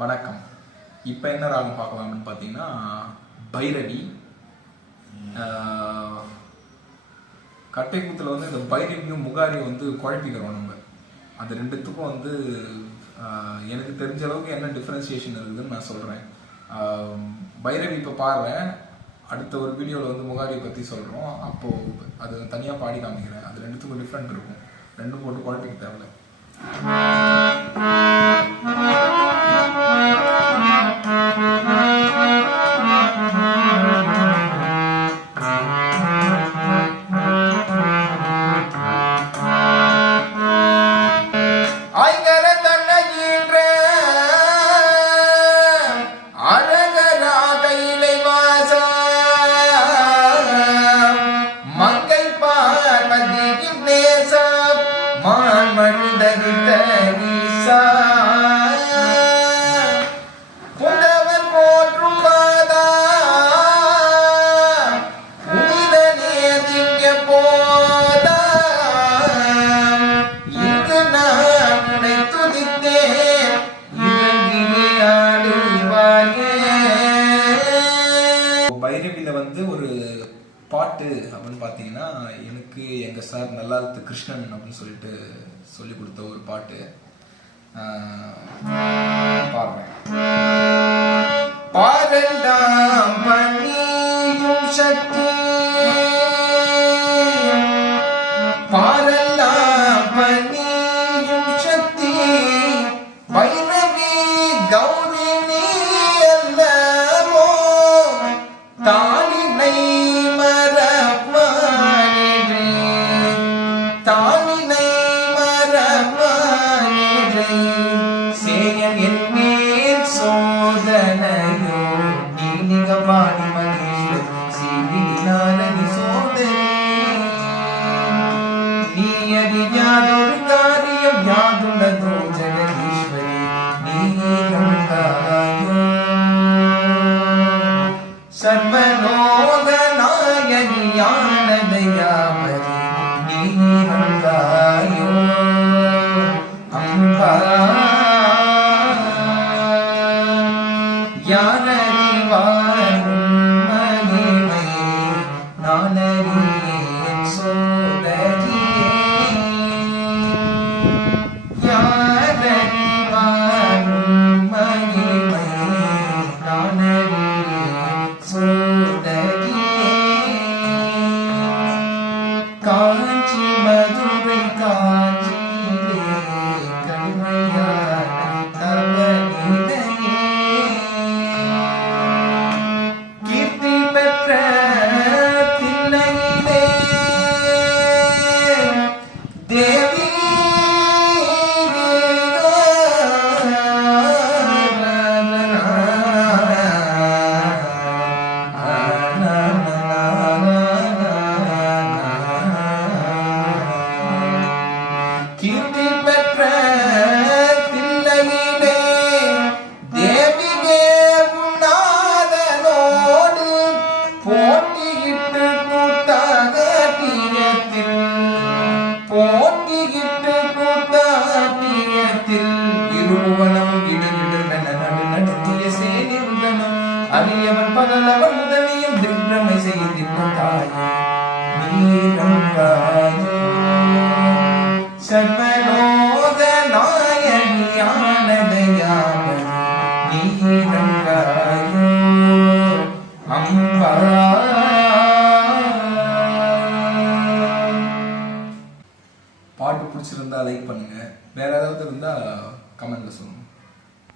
வணக்கம். இப்போ என்ன ராகம் பார்க்கலாம்னு பார்த்தீங்கன்னா பைரவி. கட்டைக்கூத்தில் வந்து இந்த பைரவியும் முகாரியும் வந்து குழப்பிக்கிறோம் நம்ம. அது ரெண்டுத்துக்கும் வந்து எனக்கு தெரிஞ்ச அளவுக்கு என்ன டிஃப்ரென்சியேஷன் இருக்குதுன்னு நான் சொல்கிறேன். பைரவி இப்போ பாடுறேன், அடுத்த ஒரு வீடியோவில் வந்து முகாரியை பற்றி சொல்கிறோம். அப்போது அது தனியாக பாடி காமிக்கிறேன். அது ரெண்டுத்துக்கும் டிஃப்ரெண்ட் இருக்கும். ரெண்டும் போட்டு குழப்பிக்க தேவையில்ல. புலவர் போற்றும் பாதா புனித நேதிக்க போதா இங்கு நான் உன்னை துதித்தேன் பைரவியில வந்து ஒரு பாட்டு அப்படின்னு பார்த்தீங்கன்னா, எனக்கு எங்கள் சார் நல்லாத்து கிருஷ்ணன் அப்படின்னு சொல்லிட்டு சொல்லி கொடுத்த ஒரு பாட்டு பாடுறேன். பாரெல்லாம் பண்ணியும் சக்தி, பாரெல்லாம் பண்ணியும் சக்தி, பைரவி கௌரி நீ அல்லவோ, தாளினை மரபானிரே, தாளினை மரபானிரே, சேயன் என் மேல் சோதனையோ, நீலிகவாணி மகேஸ்வரி சீவினாரணி சோதரி, நீ அறியாதொரு காரியம் யாதுள்ளதோ ஜெகதீஸ்வரி, நீ கங்காயோ, சர்வலோக நாயகியானதயாமரி, நீ கங்காயோ அம்பா. யாரறிவார் மகிமை நானறியேன் சோதரியே, யாரறிவார் மகிமை நானறியேன் சோதரியே, காஞ்சி மதுரை காஞ்சியிலே கண்மையான தவநிலையே, கீர்த்தி பெற்ற தில்லையிலே தேவி கீர்த்தி பெற்ற தில்லையிலே தேவிகே உன்னாதனோடு போட்டியிட்டு கூத்தாகட்டியத்தில், போட்டியிட்டு கூத்தாட்டியத்தில், இருவனம் இடுகிடுமென நடத்திய சேனிருந்தனம், அரியவன் பகலவன் உதவியும் திவ்ரமை செய்திருக்கும் தாயே, நீரங்காயோ சர்வலோக நாயகியானதயாமரி, நீ கங்காயோ அம்பா. பாட்டு பிடிச்சிருந்தா லைக் பண்ணுங்க, வேற ஏதாவது இருந்தா கமெண்ட்ல சொல்லுங்க.